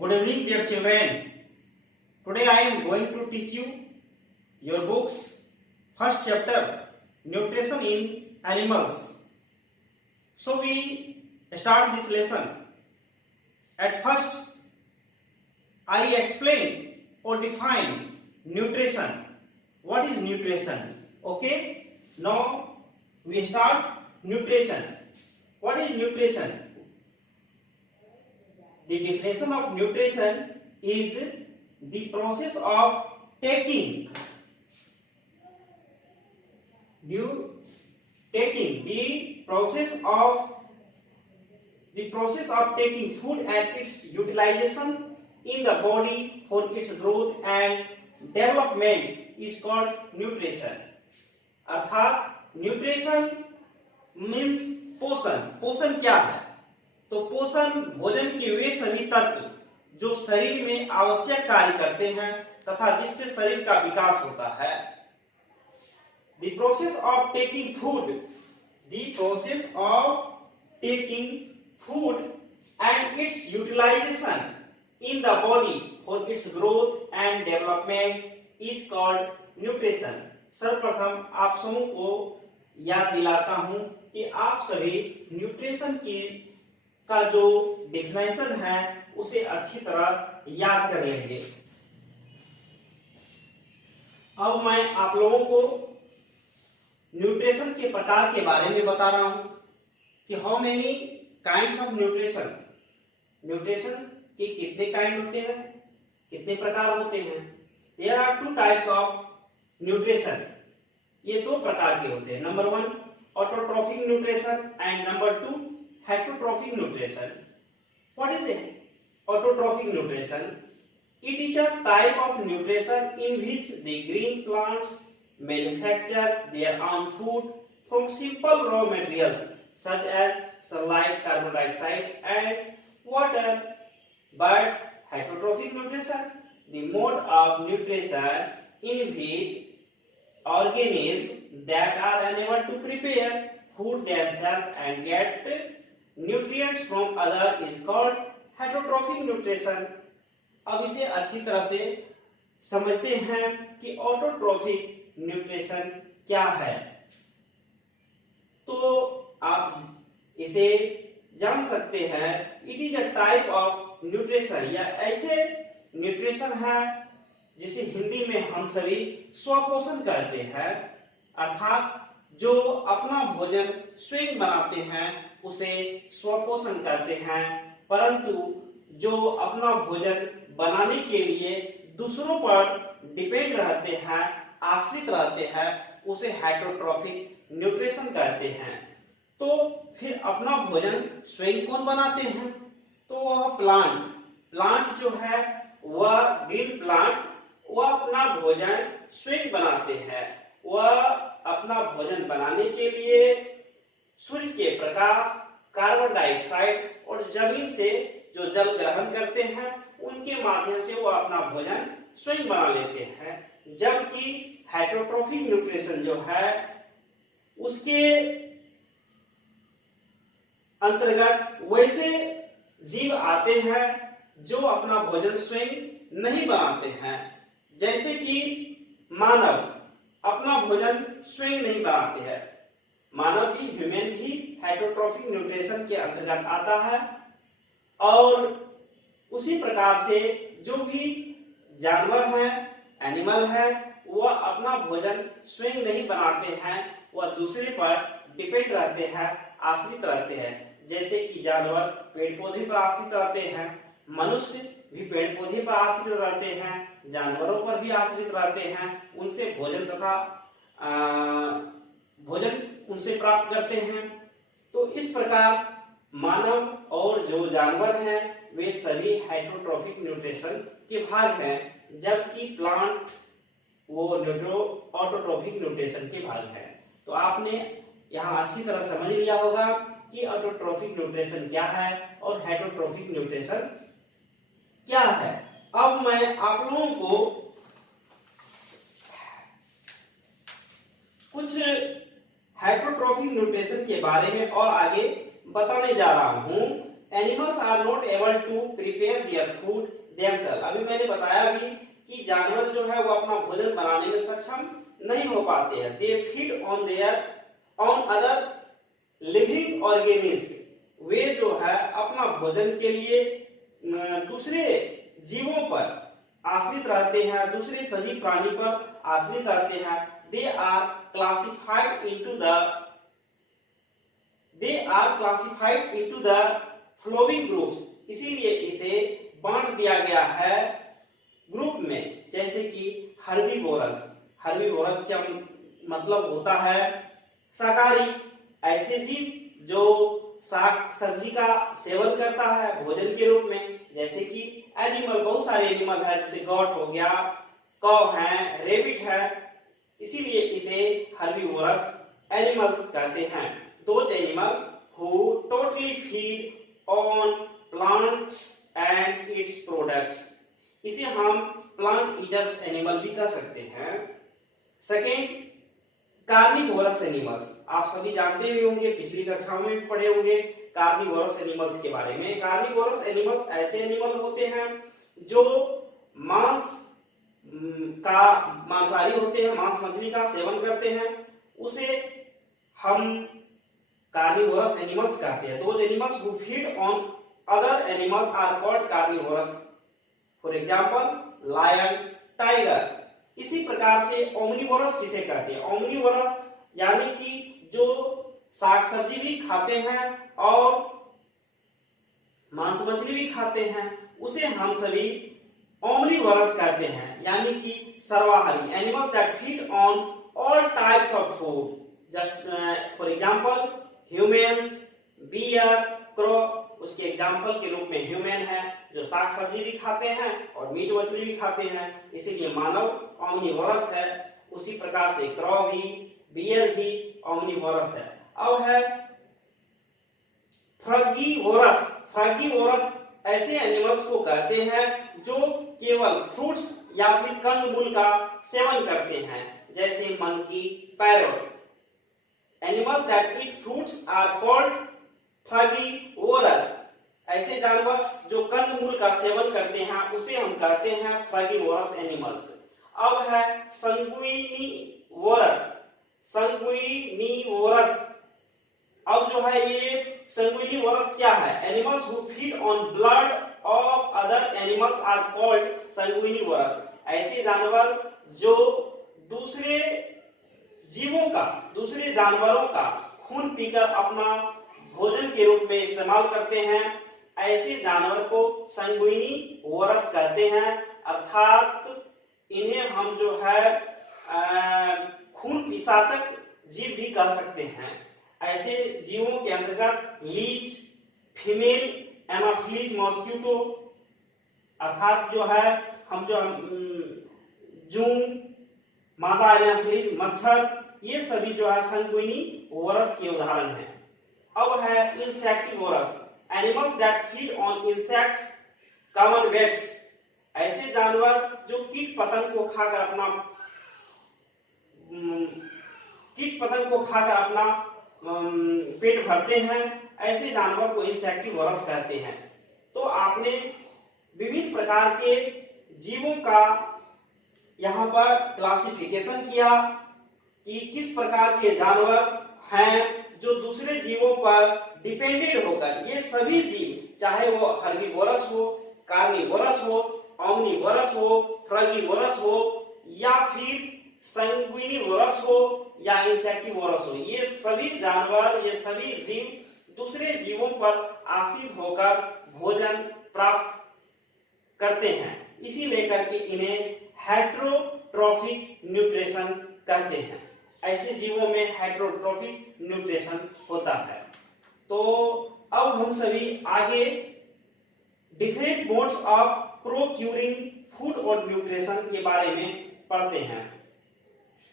Good evening, dear children. Today I am going to teach you your books first chapter, Nutrition in Animals. So we start this lesson. At first, I explain or define nutrition. What is nutrition? Okay. Now we start nutrition. What is nutrition? The definition of nutrition is the process of taking taking food and its utilization in the body for its growth and development is called nutrition. अर्थात nutrition means पोषण. पोषण क्या है? तो पोषण भोजन के वे सभी तत्व जो शरीर में आवश्यक कार्य करते हैं तथा जिससे शरीर का विकास होता है. The process of taking food and its utilization in the body for its growth and development is called nutrition. सर्वप्रथम आप सबों को याद दिलाता हूं कि आप सभी न्यूट्रिशन का जो डेफिनेशन है उसे अच्छी तरह याद कर लेंगे. अब मैं आप लोगों को न्यूट्रिशन के प्रकार के बारे में बता रहा हूं कि how many kinds of nutrition. Nutrition के कितने काइंड होते हैं, कितने प्रकार होते हैं. There are two types of nutrition. ये दो प्रकार के होते हैं. Number 1 autotrophic nutrition and number 2 heterotrophic nutrition. What is it? Autotrophic nutrition. It is a type of nutrition in which the green plants manufacture their own food from simple raw materials such as sunlight, carbon dioxide, and water. But heterotrophic nutrition, the mode of nutrition in which organisms that are unable to prepare food themselves and get nutrients from other is called heterotrophic nutrition. अब इसे अच्छी तरह से समझते हैं कि autotrophic nutrition क्या है. तो आप इसे जान सकते हैं. It is a type of nutrition, या ऐसे न्यूट्रिशन है जिसे हिंदी में हम सभी स्वपोषण कहते हैं. अर्थात जो अपना भोजन स्वयं बनाते हैं उसे स्वपोषण कहते हैं, परंतु जो अपना भोजन बनाने के लिए दूसरों पर डिपेंड रहते हैं, आश्रित रहते हैं, उसे हेटरोट्रॉफिक न्यूट्रिशन कहते हैं. तो फिर अपना भोजन स्वयं कौन बनाते हैं? तो वह प्लांट जो है वह ग्रीन प्लांट वह अपना भोजन स्वयं बनाते हैं. वह अपना भोजन बनाने के लिए सूर्य के प्रकाश, कार्बन डाइऑक्साइड और जमीन से जो जल ग्रहण करते हैं उनके माध्यम से वह अपना भोजन स्वयं बना लेते हैं. जबकि हेटरोट्रॉफिक न्यूट्रिशन जो है उसके अंतर्गत वैसे जीव आते हैं जो अपना भोजन स्वयं नहीं बनाते हैं. जैसे कि मानव अपना भोजन स्वयं नहीं बनाते हैं. मानव भी, ह्यूमन भी हेटरोट्रॉफिक न्यूट्रिशन के अंतर्गत आता है. और उसी प्रकार से जो भी जानवर हैं, एनिमल है, वह अपना भोजन स्वयं नहीं बनाते हैं, वह दूसरे पर डिपेंड रहते हैं, आश्रित रहते हैं. जैसे कि जानवर पेड़ पौधे पर आश्रित रहते हैं, मनुष्य भी पेड़ पौधे पर आश्रित रहते हैं, जानवरों पर भी आश्रित रहते हैं, उनसे भोजन उनसे प्राप्त करते हैं. तो इस प्रकार मानव और जो जानवर हैं वे सभी हेटरोट्रॉफिक न्यूट्रिशन के भाग हैं, जबकि प्लांट वो ऑटोट्रॉफिक न्यूट्रिशन के भाग हैं. तो आपने यहाँ अच्छी तरह समझ लिया होगा कि ऑटोट्रॉफिक न्यूट्रिशन क्या है और हेटरोट्रॉफिक न्यूट्रिशन क्या है. अब मैं आप लोगों को कुछ हेटरोट्रॉफिक न्यूट्रिशन के बारे में और आगे बताने जा रहा हूं animals are not able to prepare their food themselves. अभी मैंने बताया भी कि जानवर जो है वो अपना भोजन बनाने में सक्षम नहीं हो पाते हैं। They feed on other living organism. वे जो है अपना भोजन के लिए दूसरे जीवों पर आश्रित रहते हैं, दूसरे सजीव प्राणी पर आश्रित रहते हैं। They are classified into the following groups. इसीलिए इसे बांट दिया गया है ग्रुप में, जैसे कि हर्बीवोरस। हर्बीवोरस का मतलब होता है शाकाहारी, ऐसे जीव जो साग सब्जी का सेवन करता है भोजन के रूप में। जैसे कि एनिमल, बहुत सारे एनिमल है, जैसे गॉट हो गया, कौ है, रेबिट है, इसीलिए इसे हर्बीवोरस एनिमल्स कहते हैं। Those animal who totally feed on plants and its products. इसे हम प्लांट ईटर्स एनिमल भी कह सकते हैं। Second, carnivorous animals. आप सभी जानते भी होंगे, पिछली कक्षाओं में भी पढ़े होंगे कार्निवोरस एनिमल्स के बारे में। कार्निवोरस एनिमल्स ऐसे एनिमल होते हैं जो मांसाहारी होते हैं, मांस मछली का सेवन करते हैं, उसे हम कार्निवोरस एनिमल्स कहते हैं। Those animals who feed on other animals are called carnivorous. For example lion, tiger. इसी प्रकार से ओमनिवोरस किसे कहते हैं? ओमनिवोरस यानी कि जो साग सब्जी भी खाते हैं और मांस मछली भी खाते हैं, उसे हम सभी ओमनिवोरस कहते हैं, यानी कि सर्वाहारी। Animals that feed on all types of food, just for example humans, bear, crow. उसके एग्जांपल के रूप में ह्यूमन है जो साग सब्जी भी खाते हैं और मीट मछली भी खाते हैं, इसीलिए मानव ओमनिवोरस है। उसी प्रकार से क्रो भी, बियर भी ओमनिवोरस है। अब है फ्रगीवोरस। फ्रगीवोरस ऐसे एनिमल्स को कहते हैं जो केवल फ्रूट्स या फिर कंदमूल का सेवन करते हैं, जैसे monkey, parrot. Animals that eat fruits are called frugivorous. ऐसे जानवर जो कंदमूल का सेवन करते हैं उसे हम कहते हैं फ्रगीवोरस एनिमल्स। अब है संगुइनिवोरस। संगुइनिवोरस, अब जो है ये संगुइनिवोरस क्या है? Animals who feed on blood of other animals are called sanguinivorous. ऐसे जानवर जो दूसरे जीवों का, दूसरे जानवरों का खून पीकर अपना भोजन के रूप में इस्तेमाल करते हैं, ऐसे जानवर को संगुइनिवोरस कहते हैं। अर्थात इन्हें हम जो है खून पिशाचक जीव भी कह सकते हैं। ऐसे जीवों के अंतर्गत लीच, फीमेल एनाफिलीज मॉस्किटो, अर्थात जो है हम जो जूं, मादा एनाफिलीज मच्छर, ये सभी जो है संगुइनिवोरस के उदाहरण हैं। अब है insectivorous. Animals that feed on insects, common wets. ऐसे जानवर जो कीट पतंग को खाकर अपना पेट भरते हैं, ऐसे जानवर को इंसेक्टिवोरस कहते हैं। तो आपने विभिन्न प्रकार के जीवों का यहाँ पर क्लासिफिकेशन किया कि किस प्रकार के जानवर हैं जो दूसरे जीवों पर डिपेंडेंट होकर, ये सभी जीव चाहे वो हर्बीवोरस हो, कार्निवोरस हो, ओमनिवोरस हो, फ्रगीवोरस हो या फिर संगुइनिवोरस हो या इंसेक्टिवोरस हो, ये सभी जानवर, ये सभी जीव दूसरे जीवों पर आश्रित होकर भोजन प्राप्त करते हैं। इसी लेकर के इन्हें हेटेरोट्रॉफिक न्यूट्रिशन कहते हैं। ऐसे जीवों में हेटेरोट्रॉफिक न्यूट्रिशन होता है। तो अब हम सभी आगे different modes of procuring food और न्यूट्रिशन के बारे में पढ़ते हैं।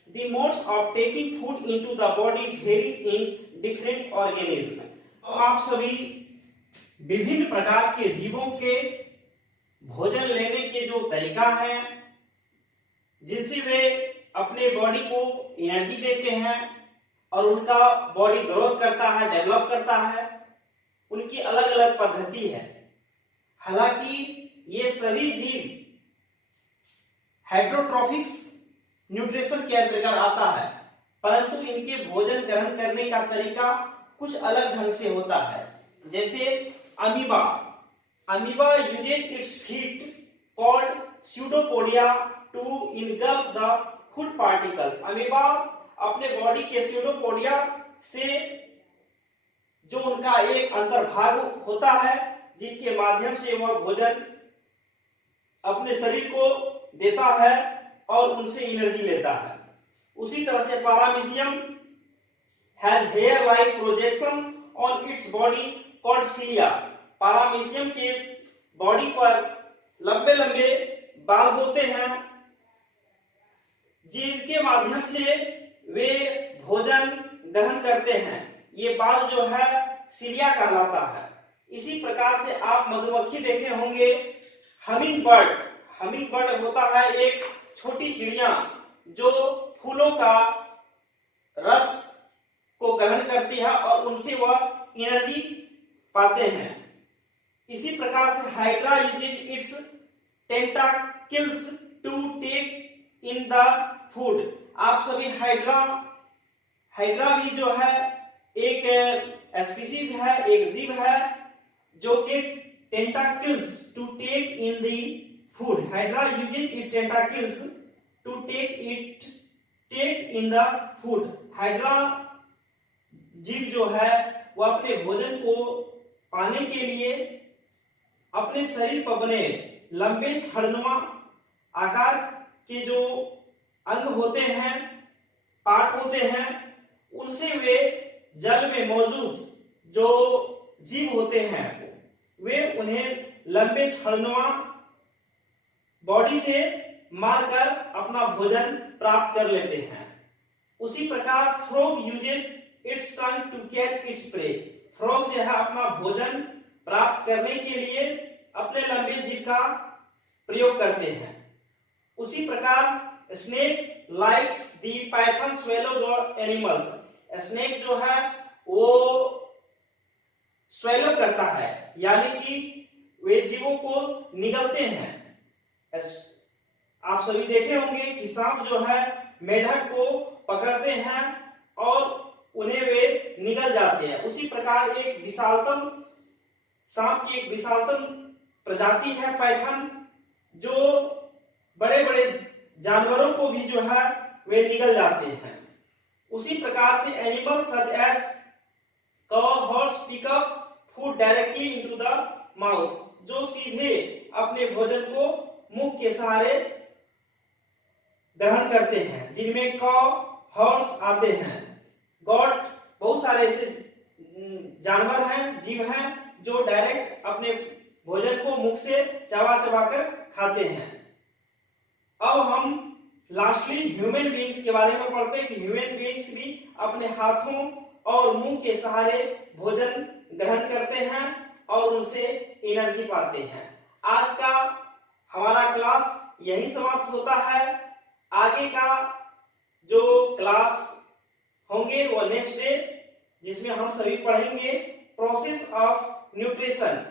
The modes of taking food into the body vary in different organisms. तो आप सभी विभिन्न प्रकार के जीवों के भोजन लेने के जो तरीका है, जिनसे वे अपने बॉडी को एनर्जी देते हैं और उनका बॉडी ग्रोथ करता है, डेवलप करता है, उनकी अलग अलग पद्धति है। हालांकि ये सभी जीव हेटेरोट्रॉफिक्स न्यूट्रिशन के अंतर्गत आता है, परंतु इनके भोजन ग्रहण करने का तरीका कुछ अलग ढंग से होता है। जैसे amoeba uses its feet called pseudopodia to engulf the food particles। Amoeba अपने बॉडी के स्यूडोपोडिया से, जो उनका एक अंतर्भाग होता है, जिनके माध्यम से वह भोजन अपने शरीर को देता है और उनसे एनर्जी लेता है। उसी तरह से paramecium has hair like projection on its body called cilia. Paramecium के बॉडी पर लंबे लंबे बाल होते हैं, जिनके माध्यम से वे भोजन ग्रहण करते हैं। ये बाल जो है सिलिया कहलाता है। इसी प्रकार से आप मधुमक्खी देखे होंगे। हमिंग बर्ड होता है एक छोटी चिड़िया जो फूलों का रस को ग्रहण करती है और उनसे वह एनर्जी पाते हैं। इसी प्रकार से hydra uses its tentacles to take in the food. आप सभी हाइड्रा भी जो है एक स्पीसीज है, एक जीव है जो कि tentacles to take in the food. Hydra uses it tentacles to take in the food. Hydra जीव जो है वह अपने भोजन को पाने के लिए अपने शरीर पर बने लंबे छड़नुमा आकार के जो अंग होते हैं, पार्ट होते हैं, उनसे वे जल में मौजूद जो जीव होते हैं वे उन्हें लंबे छड़नुमा बॉडी से मारकर अपना भोजन प्राप्त कर लेते हैं। उसी प्रकार frog uses its tongue to catch its prey. Frog जो है अपना भोजन प्राप्त करने के लिए अपने लंबे जीभ का प्रयोग करते हैं। उसी प्रकार snake likes the Python swallow the animals. Snake जो है वो स्वेलो करता है, यानी कि वे जीवों को निगलते हैं। आप सभी देखे होंगे कि सांप जो है मेढक को पकड़ते हैं और उन्हें वे निगल जाते हैं। उसी प्रकार एक विशालतम सांप की एक विशालतम प्रजाति है पाइथन, जो बड़े बड़े जानवरों को भी जो है वे निगल जाते हैं। उसी प्रकार से animals such as cow, horse pick up food directly into the mouth, जो सीधे अपने भोजन को मुख के सहारे ग्रहण करते हैं, जिनमें कौ, हॉर्स आते हैं। गॉट, बहुत सारे ऐसे जानवर हैं, जीव हैं जो डायरेक्ट अपने भोजन को मुख से चबा चबा कर खाते हैं। अब हम लास्टली ह्यूमन बीइंग्स के बारे में पढ़ते हैं कि ह्यूमन बीइंग्स भी अपने हाथों और मुंह के सहारे भोजन ग्रहण करते हैं और उनसे एनर्जी पाते हैं। आज का हमारा क्लास यही समाप्त होता है। आगे का जो क्लास होंगे वो नेक्स्ट डे, जिसमें हम सभी पढ़ेंगे प्रोसेस ऑफ न्यूट्रिशन।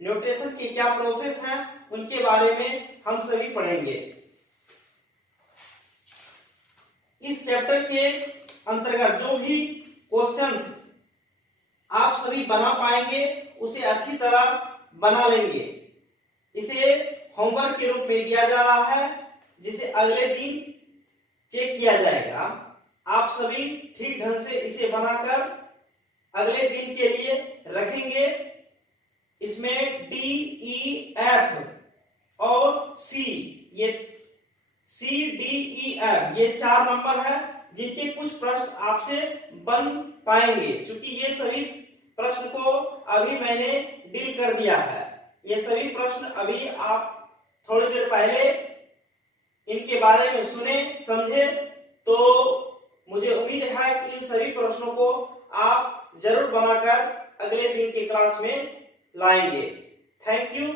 न्यूट्रिशन के क्या प्रोसेस हैं उनके बारे में हम सभी पढ़ेंगे। इस चैप्टर के अंतर्गत जो भी क्वेश्चंस आप सभी बना पाएंगे उसे अच्छी तरह बना लेंगे। इसे होमवर्क के रूप में दिया जा रहा है, जिसे अगले दिन चेक किया जाएगा। आप सभी ठीक ढंग से इसे बनाकर अगले दिन के लिए रखेंगे। इसमें डी, ई, एफ और सी, ये सी, डी, ई, एफ ये 4 नंबर है, जिनके कुछ प्रश्न आपसे बन पाएंगे। क्योंकि ये सभी प्रश्न को अभी मैंने डील कर दिया है। ये सभी प्रश्न अभी आप थोड़ी देर पहले इनके बारे में सुने, समझे, तो मुझे उम्मीद है कि इन सभी प्रश्नों को आप जरूर बनाकर अगले दिन की क्लास में लाएंगे। Thank you.